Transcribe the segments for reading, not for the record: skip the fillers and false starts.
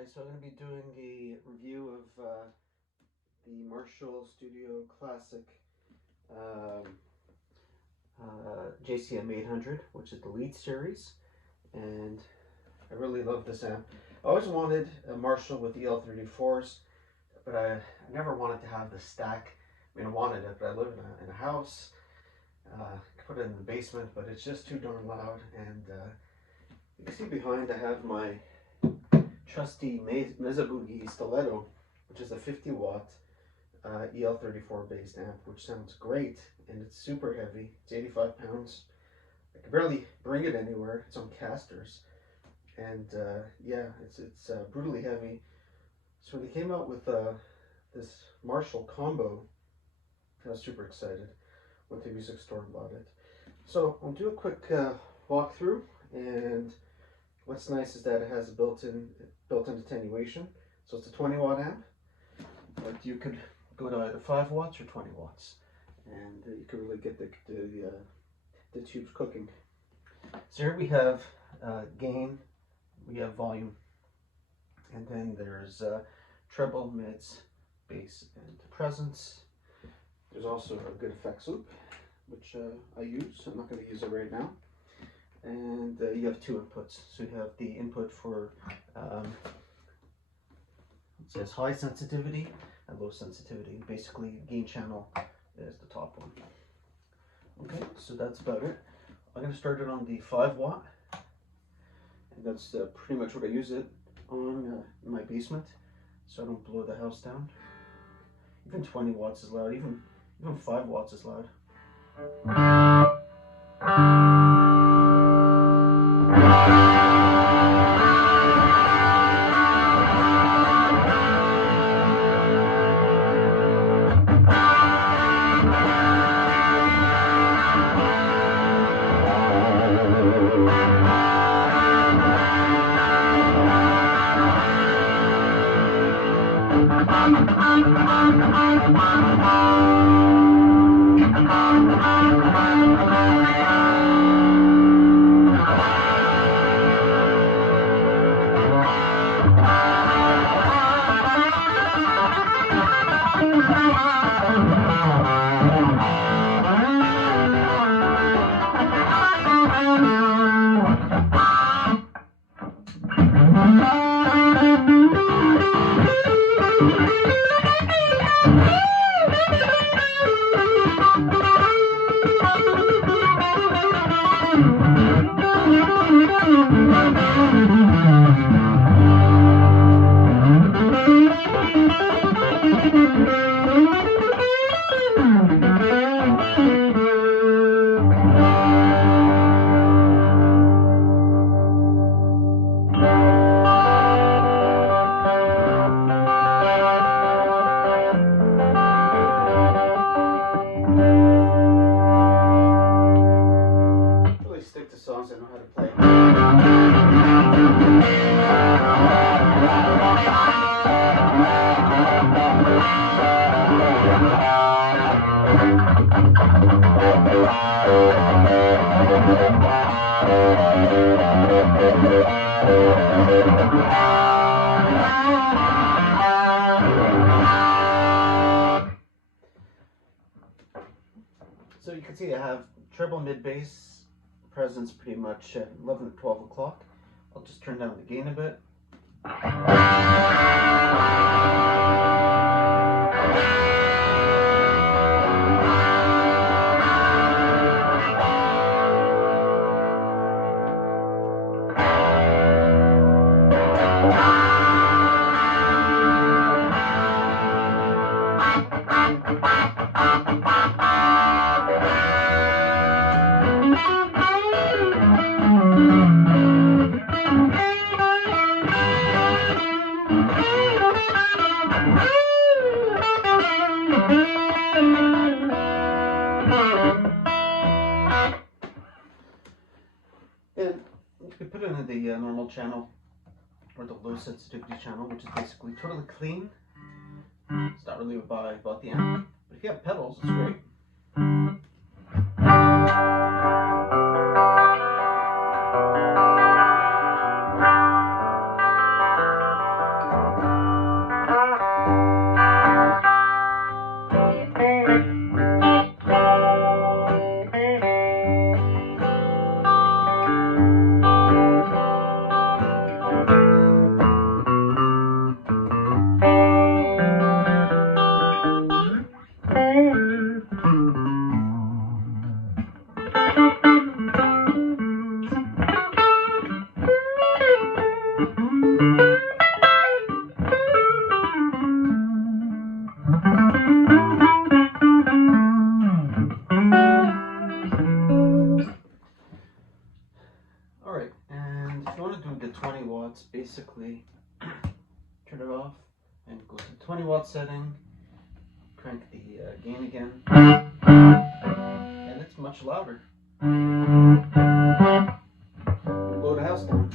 Hi, so I'm going to be doing a review of the Marshall Studio Classic JCM 800, which is the Lead series, and I really love this amp. I always wanted a Marshall with EL34s, but I never wanted to have the stack. I mean, I wanted it, but I live in a house. I could put it in the basement, but it's just too darn loud. And you can see behind I have my trusty Mesa Boogie Stiletto, which is a 50-watt EL34 based amp, which sounds great, and it's super heavy. It's 85 pounds. I can barely bring it anywhere. It's on casters, and yeah, it's brutally heavy. So when they came out with this Marshall combo, I was super excited. Went to a music store and bought it. So I'll do a quick walkthrough, and what's nice is that it has a built-in attenuation. So it's a 20-watt amp, but you could go to either 5 watts or 20 watts, and you can really get the tubes cooking. So here we have gain, we have volume, and then there's treble, mids, bass, and presence. There's also a good effects loop, which I use. I'm not going to use it right now. And you have 2 inputs. So you have the input for it says high sensitivity and low sensitivity. Basically, gain channel is the top one. Okay, so that's about it. I'm going to start it on the 5-watt, and that's pretty much what I use it on in my basement, so I don't blow the house down. Even 20 watts is loud. Even 5 watts is loud. Stick to songs I know how to play. So you can see I have treble, mid, bass, presence pretty much at 11 to 12 o'clock. I'll just turn down the gain a bit. And you can put it in the normal channel, or the low sensitivity channel, which is basically totally clean. It's not really about the amp, but if you have pedals, it's great. Alright, and if you want to do the 20 watts, basically turn it off and go to the 20 watt setting, crank the gain again, and it's much louder. Blow the house down.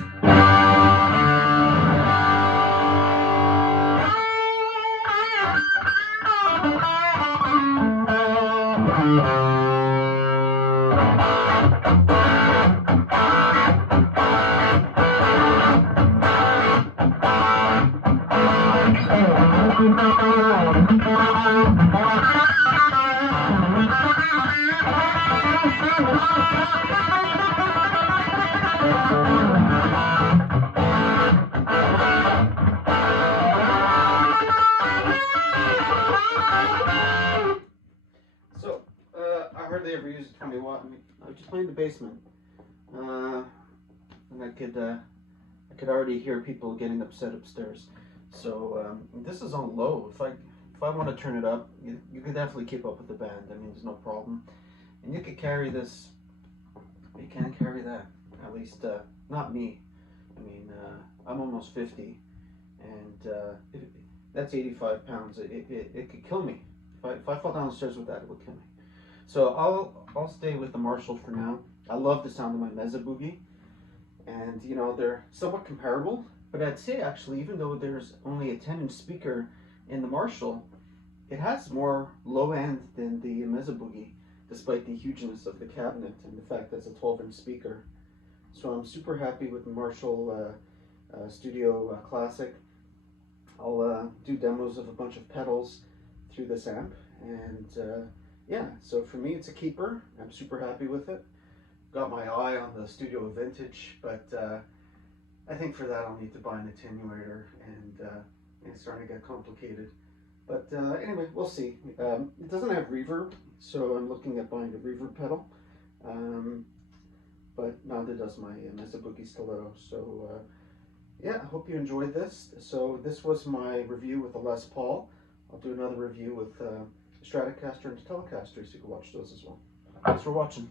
So, I hardly ever use a 20 watt. I was just playing in the basement, and I could already hear people getting upset upstairs. So this is on low. If I want to turn it up, you could definitely keep up with the band. I mean, there's no problem. And you could carry this. You can't carry that. At least not me. I mean, I'm almost 50, and that's 85 pounds. It could kill me. If I fall downstairs with that, it would kill me. So I'll stay with the Marshall for now. I love the sound of my Mesa Boogie, and you know, they're somewhat comparable. But I'd say actually, even though there's only a 10-inch speaker in the Marshall, it has more low end than the Mesa Boogie, despite the hugeness of the cabinet and the fact that it's a 12-inch speaker. So I'm super happy with the Marshall Studio Classic. I'll do demos of a bunch of pedals through this amp, and yeah, so for me it's a keeper. I'm super happy with it. Got my eye on the Studio Vintage, but I think for that I'll need to buy an attenuator, and it's starting to get complicated. But anyway, we'll see. It doesn't have reverb, so I'm looking at buying a reverb pedal. But neither does my Mesa Boogie Stiletto. So yeah, I hope you enjoyed this. So this was my review with the Les Paul. I'll do another review with Stratocaster and Telecaster, so you can watch those as well. Thanks for watching.